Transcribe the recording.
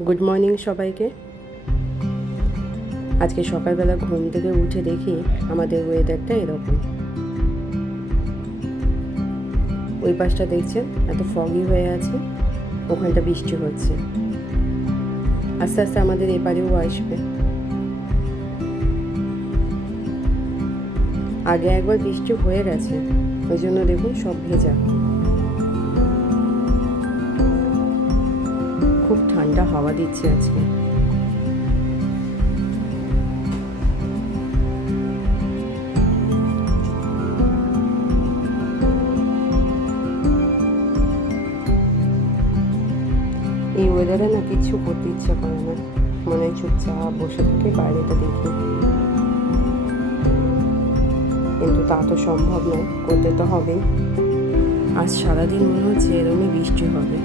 Good morning সবাইকে। আজকে সকালবেলা ঘুম থেকে উঠে দেখি আমাদের ওয়েদারটা এরকম। ওই পাশটা দেখছেন এত ফগি হয়ে আছে, ওখানটা বৃষ্টি হচ্ছে। আস্তে আস্তে আমাদের এপারেও আসবে। আগে একবার বৃষ্টি হয়ে গেছে, ওই জন্য দেখুন সব ভেজা। খুব ঠান্ডা হাওয়া দিচ্ছে আজকে। এই ওয়েদারে না কিচ্ছু করতে ইচ্ছা করে না, মনে হয় চুপচাপ বসে থাকে, বাইরেটা দেখি। কিন্তু তা তো সম্ভব নয়, করতে তো হবেই। আজ সারাদিন মনে হচ্ছে এরমই বৃষ্টি হবে।